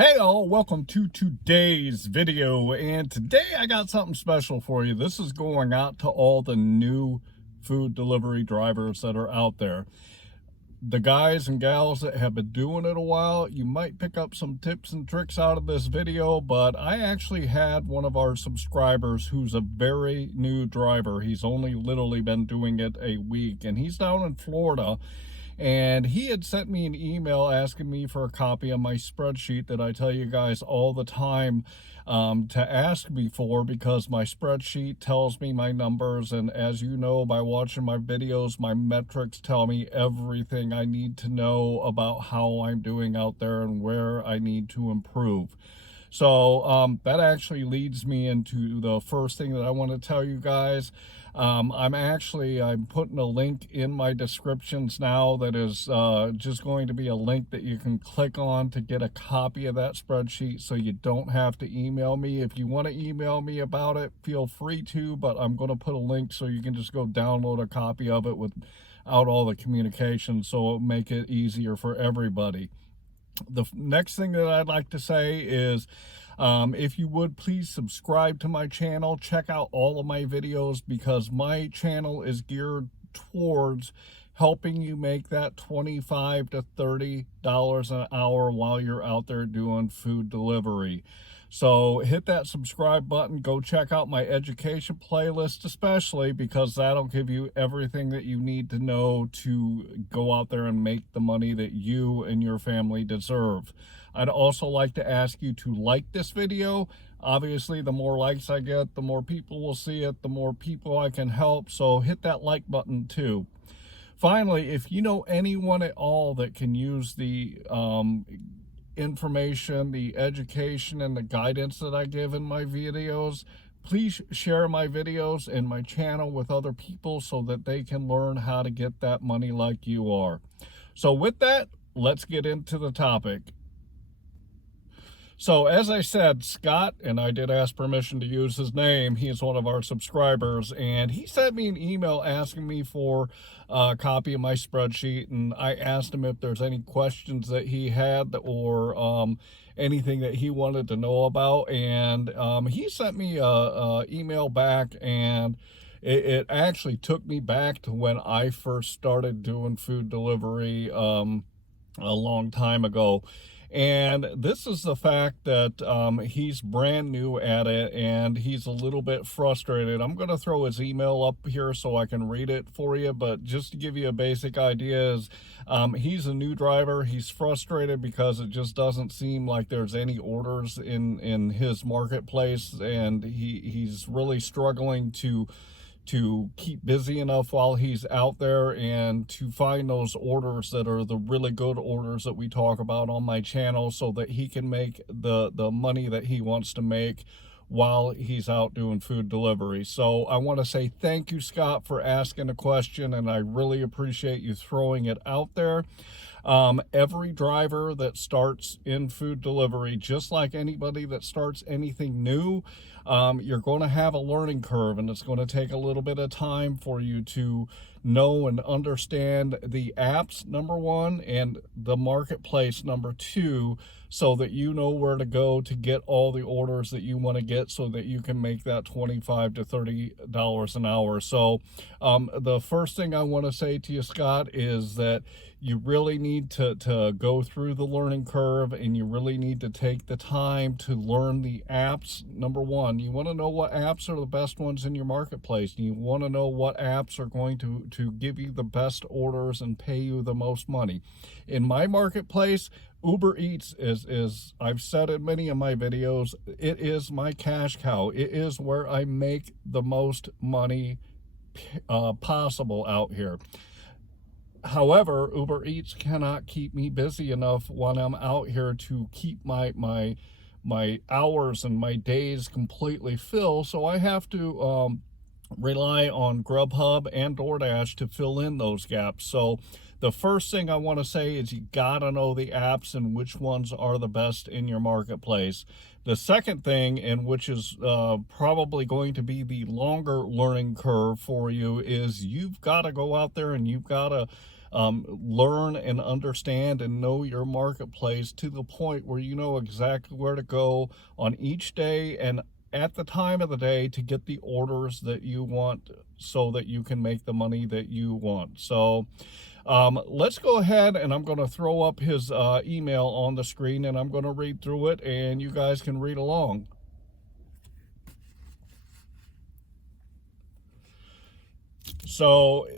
Hey all, welcome to today's video, and today I got something special for you. This is going out to all the new food delivery drivers that are out there. The guys and gals that have been doing it a while, you might pick up some tips and tricks out of this video, but I actually had one of our subscribers who's a very new driver. He's only literally been doing it a week, and he's down in Florida. And he had sent me an email asking me for a copy of my spreadsheet that I tell you guys all the time to ask me for, because my spreadsheet tells me my numbers. And as you know, by watching my videos, my metrics tell me everything I need to know about how I'm doing out there and where I need to improve. So that actually leads me into the first thing that I want to tell you guys. I'm putting a link in my descriptions now that is just going to be a link that you can click on to get a copy of that spreadsheet, so you don't have to email me. If you want to email me about it, feel free to, but I'm going to put a link so you can just go download a copy of it without all the communication, so it'll make it easier for everybody. The next thing that I'd like to say is, if you would please subscribe to my channel, check out all of my videos, because my channel is geared towards helping you make that $25 to $30 an hour while you're out there doing food delivery. So hit that subscribe button, go check out my education playlist, especially because that'll give you everything that you need to know to go out there and make the money that you and your family deserve. I'd also like to ask you to like this video. Obviously, the more likes I get, the more people will see it, the more people I can help. So hit that like button too. Finally, if you know anyone at all that can use the information, the education, and the guidance that I give in my videos, please share my videos and my channel with other people so that they can learn how to get that money like you are. So with that, let's get into the topic. So as I said, Scott, and I did ask permission to use his name, he's one of our subscribers, and he sent me an email asking me for a copy of my spreadsheet, and I asked him if there's any questions that he had or anything that he wanted to know about, and he sent me a email back, and it actually took me back to when I first started doing food delivery a long time ago. And this is the fact that he's brand new at it, and he's a little bit frustrated. I'm going to throw his email up here so I can read it for you, but just to give you a basic idea is he's a new driver. He's frustrated because it just doesn't seem like there's any orders in his marketplace, and he's really struggling to keep busy enough while he's out there and to find those orders that are the really good orders that we talk about on my channel, so that he can make the money that he wants to make while he's out doing food delivery. So I want to say thank you, Scott, for asking a question, and I really appreciate you throwing it out there. Every driver that starts in food delivery, just like anybody that starts anything new, you're going to have a learning curve, and it's going to take a little bit of time for you to know and understand the apps, number one, and the marketplace, number two, so that you know where to go to get all the orders that you want to get, so that you can make that $25 to $30 an hour. So the first thing I want to say to you, Scott, is that you really need to go through the learning curve, and you really need to take the time to learn the apps. Number one, you want to know what apps are the best ones in your marketplace. You want to know what apps are going to give you the best orders and pay you the most money. In my marketplace, Uber Eats is I've said in many of my videos, it is my cash cow. It is where I make the most money possible out here. However, Uber Eats cannot keep me busy enough when I'm out here to keep my hours and my days completely filled. So I have to rely on GrubHub and DoorDash to fill in those gaps. So the first thing I want to say is you gotta know the apps and which ones are the best in your marketplace. The second thing, and which is probably going to be the longer learning curve for you, is you've got to go out there and you've got to learn and understand and know your marketplace to the point where you know exactly where to go on each day and at the time of the day to get the orders that you want so that you can make the money that you want. So let's go ahead, and I'm going to throw up his email on the screen, and I'm going to read through it, and you guys can read along. So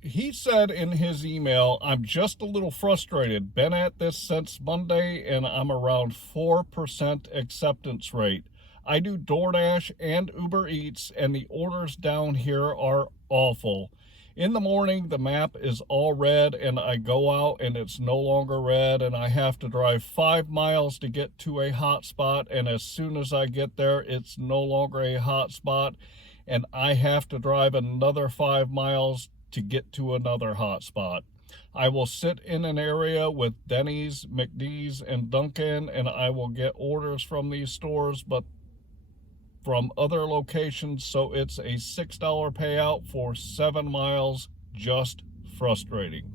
he said in his email, "I'm just a little frustrated. Been at this since Monday, and I'm around 4% acceptance rate. I do DoorDash and Uber Eats, and the orders down here are awful. In the morning, the map is all red, and I go out, and it's no longer red, and I have to drive 5 miles to get to a hot spot, and as soon as I get there, it's no longer a hot spot, and I have to drive another 5 miles to get to another hot spot. I will sit in an area with Denny's, McD's, and Dunkin', and I will get orders from these stores, but from other locations, so it's a $6 payout for 7 miles. Just frustrating."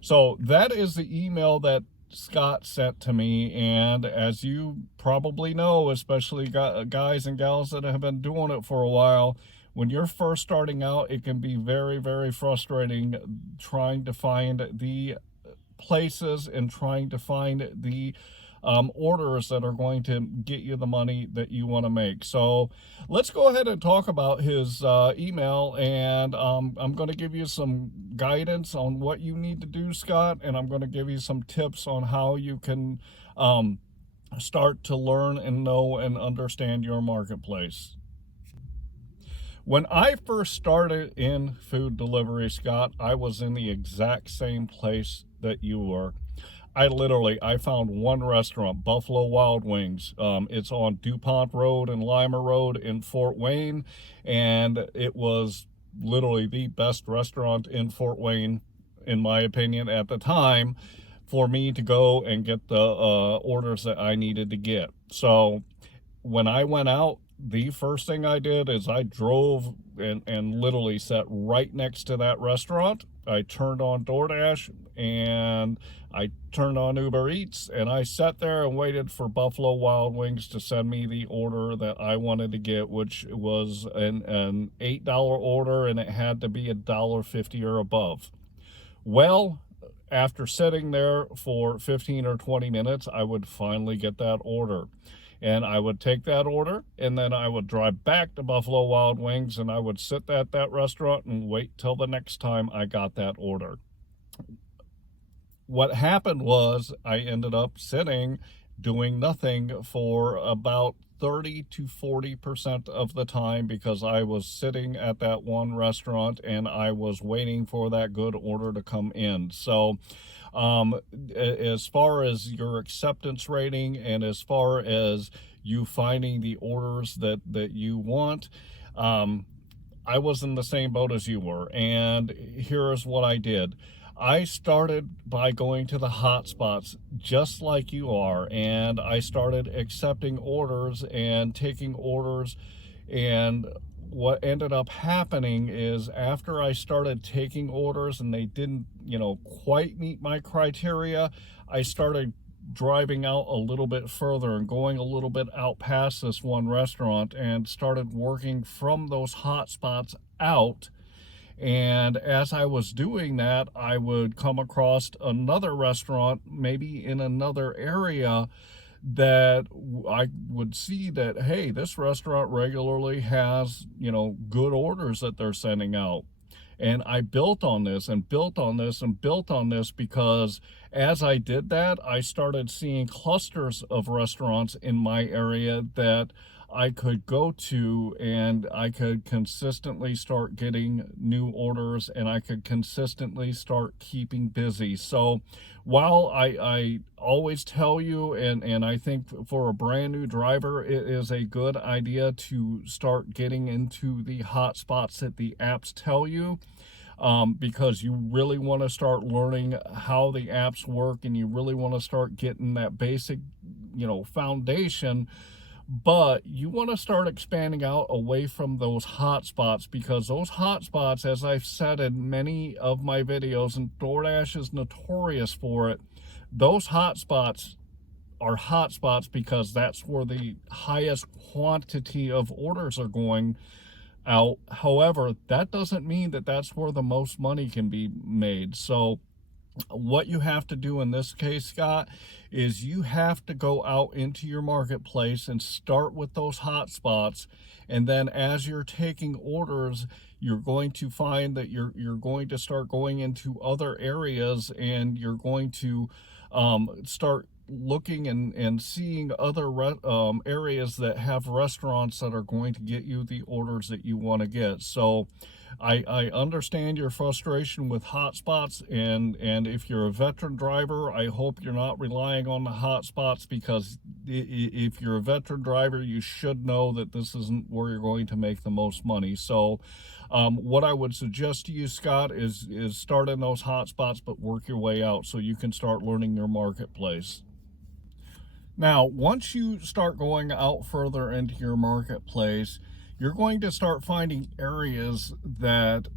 So that is the email that Scott sent to me, and as you probably know, especially guys and gals that have been doing it for a while, when you're first starting out, it can be very, very frustrating trying to find the places and trying to find the orders that are going to get you the money that you want to make. So let's go ahead and talk about his email, and I'm going to give you some guidance on what you need to do, Scott, and I'm going to give you some tips on how you can start to learn and know and understand your marketplace. When I first started in food delivery, Scott, I was in the exact same place that you were. I found one restaurant, Buffalo Wild Wings. It's on DuPont Road and Lima Road in Fort Wayne, and it was literally the best restaurant in Fort Wayne, in my opinion, at the time, for me to go and get the orders that I needed to get. So when I went out, the first thing I did is I drove and literally sat right next to that restaurant. I turned on DoorDash and I turned on Uber Eats, and I sat there and waited for Buffalo Wild Wings to send me the order that I wanted to get, which was an $8 order, and it had to be $1.50 or above. Well, after sitting there for 15 or 20 minutes, I would finally get that order. And I would take that order, and then I would drive back to Buffalo Wild Wings, and I would sit at that restaurant and wait till the next time I got that order. What happened was I ended up sitting, doing nothing for about 30 to 40% of the time, because I was sitting at that one restaurant and I was waiting for that good order to come in. So as far as your acceptance rating and as far as you finding the orders that you want, I was in the same boat as you were. And here's what I did. I started by going to the hot spots just like you are, and I started accepting orders and taking orders. And what ended up happening is, after I started taking orders and they didn't, quite meet my criteria, I started driving out a little bit further and going a little bit out past this one restaurant and started working from those hot spots out. And as I was doing that, I would come across another restaurant, maybe in another area, that I would see that, hey, this restaurant regularly has, good orders that they're sending out. And I built on this and built on this and built on this, because as I did that, I started seeing clusters of restaurants in my area that I could go to, and I could consistently start getting new orders, and I could consistently start keeping busy. So while I always tell you, and I think for a brand new driver, it is a good idea to start getting into the hot spots that the apps tell you, because you really want to start learning how the apps work, and you really want to start getting that basic, foundation. But you want to start expanding out away from those hot spots, because those hot spots, as I've said in many of my videos, and DoorDash is notorious for it, those hot spots are hot spots because that's where the highest quantity of orders are going out. However, that doesn't mean that that's where the most money can be made. So what you have to do in this case, Scott, is you have to go out into your marketplace and start with those hot spots. And then as you're taking orders, you're going to find that you're going to start going into other areas, and you're going to start looking and seeing other areas that have restaurants that are going to get you the orders that you want to get. So I understand your frustration with hotspots, and if you're a veteran driver, I hope you're not relying on the hotspots, because if you're a veteran driver, you should know that this isn't where you're going to make the most money. So what I would suggest to you, Scott, is start in those hotspots, but work your way out so you can start learning your marketplace. Now, once you start going out further into your marketplace, you're going to start finding areas that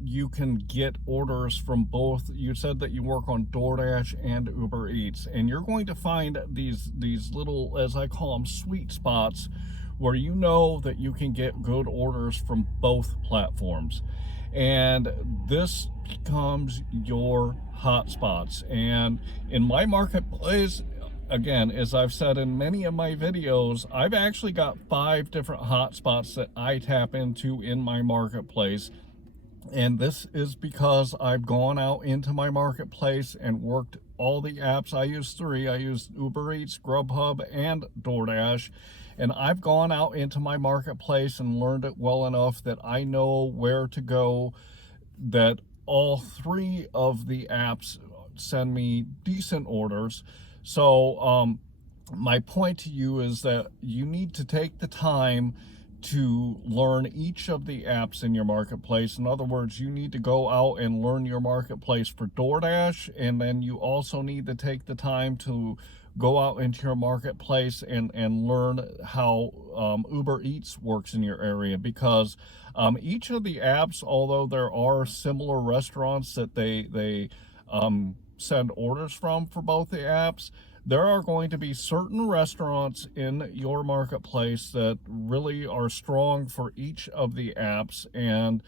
you can get orders from both. You said that you work on DoorDash and Uber Eats, and you're going to find these little, as I call them, sweet spots, where you know that you can get good orders from both platforms. And this becomes your hotspots. And in my marketplace, again, as I've said in many of my videos, I've actually got 5 different hotspots that I tap into in my marketplace. And this is because I've gone out into my marketplace and worked all the apps. I use 3. I use Uber Eats, GrubHub, and DoorDash. And I've gone out into my marketplace and learned it well enough that I know where to go, that all 3 of the apps send me decent orders. So my point to you is that you need to take the time to learn each of the apps in your marketplace. In other words, you need to go out and learn your marketplace for DoorDash, and then you also need to take the time to go out into your marketplace and learn how Uber Eats works in your area, because each of the apps, although there are similar restaurants that they send orders from for both the apps, there are going to be certain restaurants in your marketplace that really are strong for each of the apps, and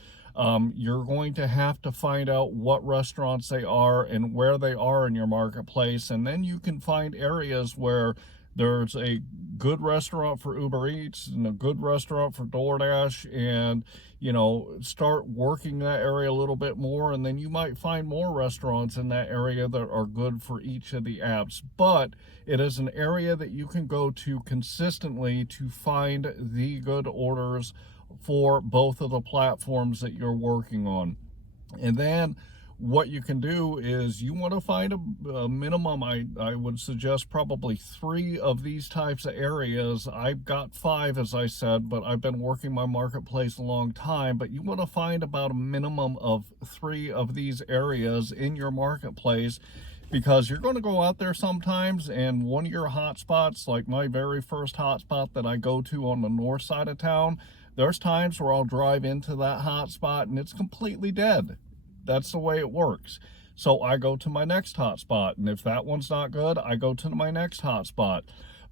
you're going to have to find out what restaurants they are and where they are in your marketplace. And then you can find areas where there's a good restaurant for Uber Eats and a good restaurant for DoorDash, and start working that area a little bit more, and then you might find more restaurants in that area that are good for each of the apps. But it is an area that you can go to consistently to find the good orders for both of the platforms that you're working on. And then what you can do is you want to find a minimum. I would suggest probably 3 of these types of areas. I've got 5, as I said, but I've been working my marketplace a long time. But you want to find about a minimum of 3 of these areas in your marketplace, because you're going to go out there sometimes, and one of your hotspots, like my very first hotspot that I go to on the north side of town, there's times where I'll drive into that hotspot and it's completely dead. That's the way it works. So I go to my next hotspot, and if that one's not good, I go to my next hotspot.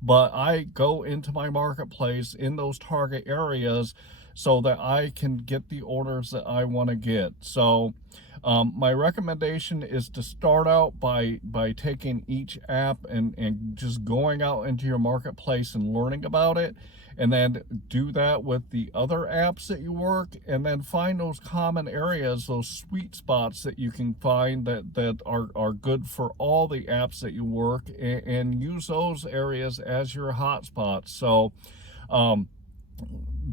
But I go into my marketplace in those target areas so that I can get the orders that I want to get. So my recommendation is to start out by taking each app and just going out into your marketplace and learning about it, and then do that with the other apps that you work, and then find those common areas, those sweet spots that you can find that are good for all the apps that you work, and use those areas as your hotspots. So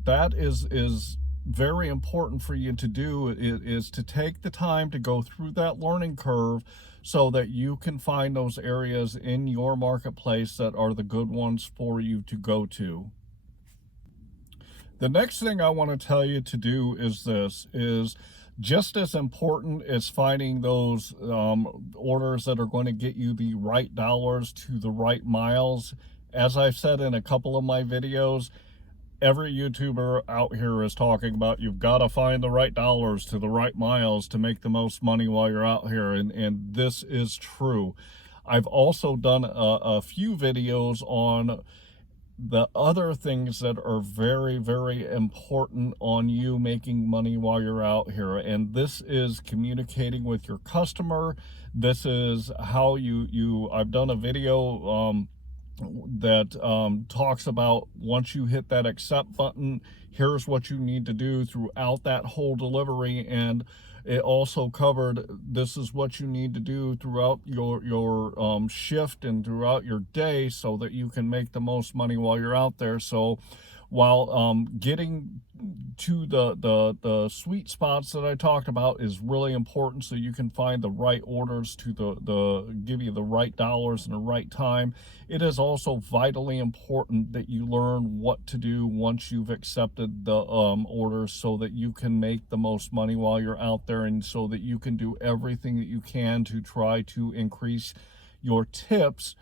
that is very important for you to do, is to take the time to go through that learning curve so that you can find those areas in your marketplace that are the good ones for you to go to. The next thing I want to tell you to do is this, is just as important as finding those orders that are going to get you the right dollars to the right miles, As I've said in a couple of my videos, every YouTuber out here is talking about you've got to find the right dollars to the right miles to make the most money while you're out here, and this is true. I've also done a few videos on the other things that are very, very important on you making money while you're out here. And this is communicating with your customer. This is how I've done a video that talks about once you hit that accept button, here's what you need to do throughout that whole delivery. And it also covered this is what you need to do throughout your shift and throughout your day so that you can make the most money while you're out there. So while getting to the sweet spots that I talked about is really important, so you can find the right orders to the give you the right dollars in the right time, it is also vitally important that you learn what to do once you've accepted the orders so that you can make the most money while you're out there, and so that you can do everything that you can to try to increase your tips.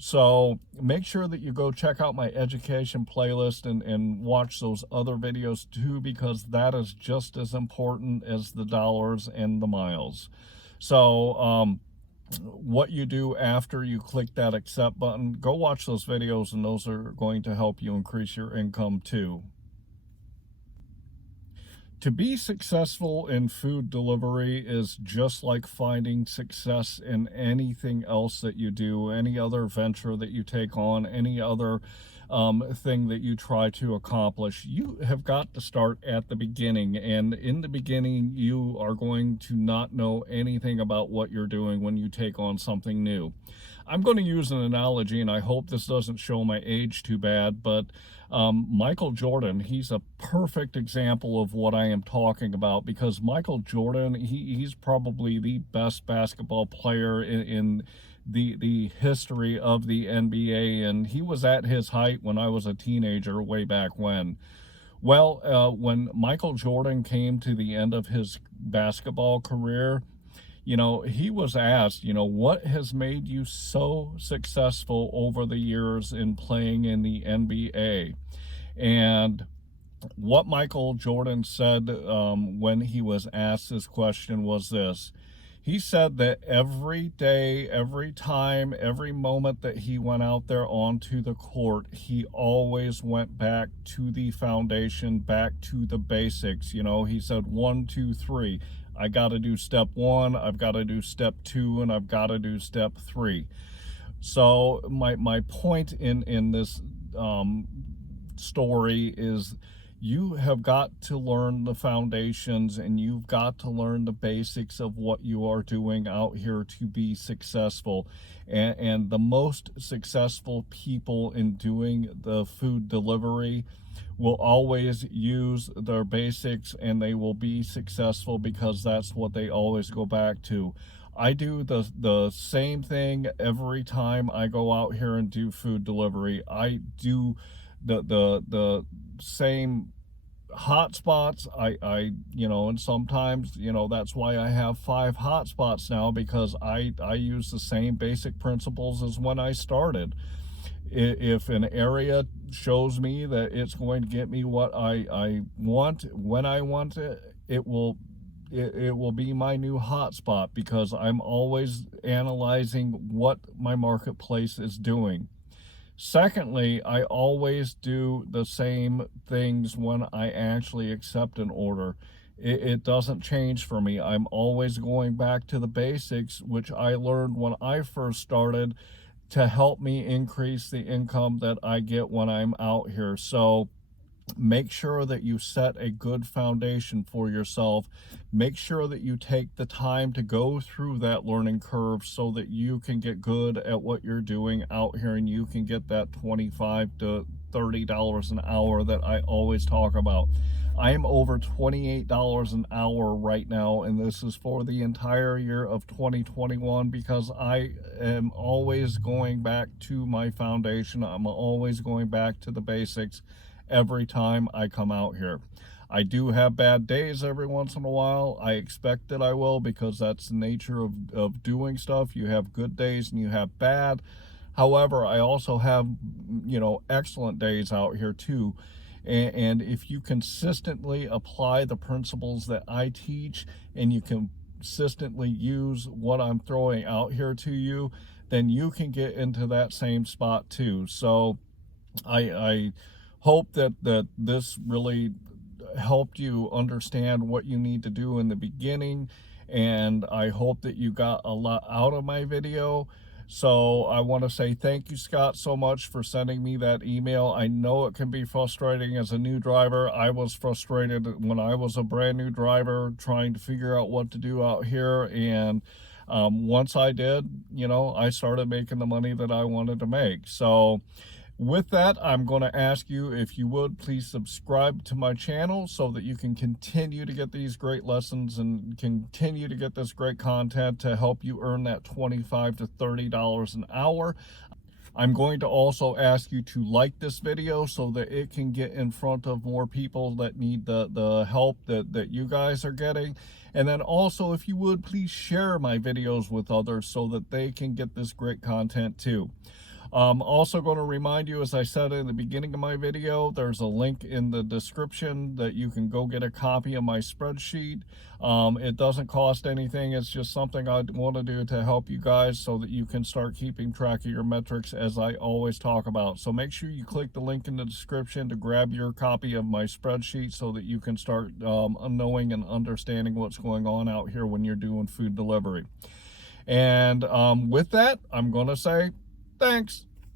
So make sure that you go check out my education playlist and watch those other videos too, because that is just as important as the dollars and the miles. So what you do after you click that accept button, go watch those videos, and those are going to help you increase your income too. To be successful in food delivery is just like finding success in anything else that you do, any other venture that you take on, any other thing that you try to accomplish. You have got to start at the beginning, and in the beginning you are going to not know anything about what you're doing when you take on something new. I'm going to use an analogy, and I hope this doesn't show my age too bad, but Michael Jordan, he's a perfect example of what I am talking about, because Michael Jordan, he's probably the best basketball player in the history of the NBA, and he was at his height when I was a teenager way back when. Well, when Michael Jordan came to the end of his basketball career, he was asked, what has made you so successful over the years in playing in the NBA? And what Michael Jordan said when he was asked this question was this. He said that every day, every time, every moment that he went out there onto the court, he always went back to the foundation, back to the basics. He said 1, 2, 3. I got to do step 1, I've got to do step 2, and I've got to do step 3. So my point in this story is you have got to learn the foundations, and you've got to learn the basics of what you are doing out here to be successful. And the most successful people in doing the food delivery will always use their basics, and they will be successful because that's what they always go back to. I do the same thing every time I go out here and do food delivery. I do the same hotspots. And sometimes, that's why I have 5 hotspots now, because I use the same basic principles as when I started. If an area shows me that it's going to get me what I want when I want it, it will be my new hotspot, because I'm always analyzing what my marketplace is doing. Secondly, I always do the same things when I actually accept an order. It doesn't change for me. I'm always going back to the basics, which I learned when I first started, to help me increase the income that I get when I'm out here. So make sure that you set a good foundation for yourself. Make sure that you take the time to go through that learning curve so that you can get good at what you're doing out here, and you can get that $25 to $30 an hour that I always talk about. I am over $28 an hour right now, and this is for the entire year of 2021, because I am always going back to my foundation. I'm always going back to the basics every time I come out here. I do have bad days every once in a while. I expect that I will, because that's the nature of doing stuff. You have good days and you have bad. However, I also have, excellent days out here too. And if you consistently apply the principles that I teach and you consistently use what I'm throwing out here to you, then you can get into that same spot too. So I hope that this really helped you understand what you need to do in the beginning, and I hope that you got a lot out of my video. So I want to say thank you, Scott, so much for sending me that email. I know it can be frustrating as a new driver. I was frustrated when I was a brand new driver trying to figure out what to do out here, and once I did, I started making the money that I wanted to make. So with that, I'm going to ask you, if you would, please subscribe to my channel so that you can continue to get these great lessons and continue to get this great content to help you earn that $25 to $30 an hour. I'm going to also ask you to like this video so that it can get in front of more people that need the help that you guys are getting. And then also, if you would, please share my videos with others so that they can get this great content too. Also going to remind you, as I said in the beginning of my video, there's a link in the description that you can go get a copy of my spreadsheet. It doesn't cost anything. It's just something I want to do to help you guys so that you can start keeping track of your metrics, as I always talk about. So make sure you click the link in the description to grab your copy of my spreadsheet so that you can start knowing and understanding what's going on out here when you're doing food delivery. And with that, I'm going to say, thanks.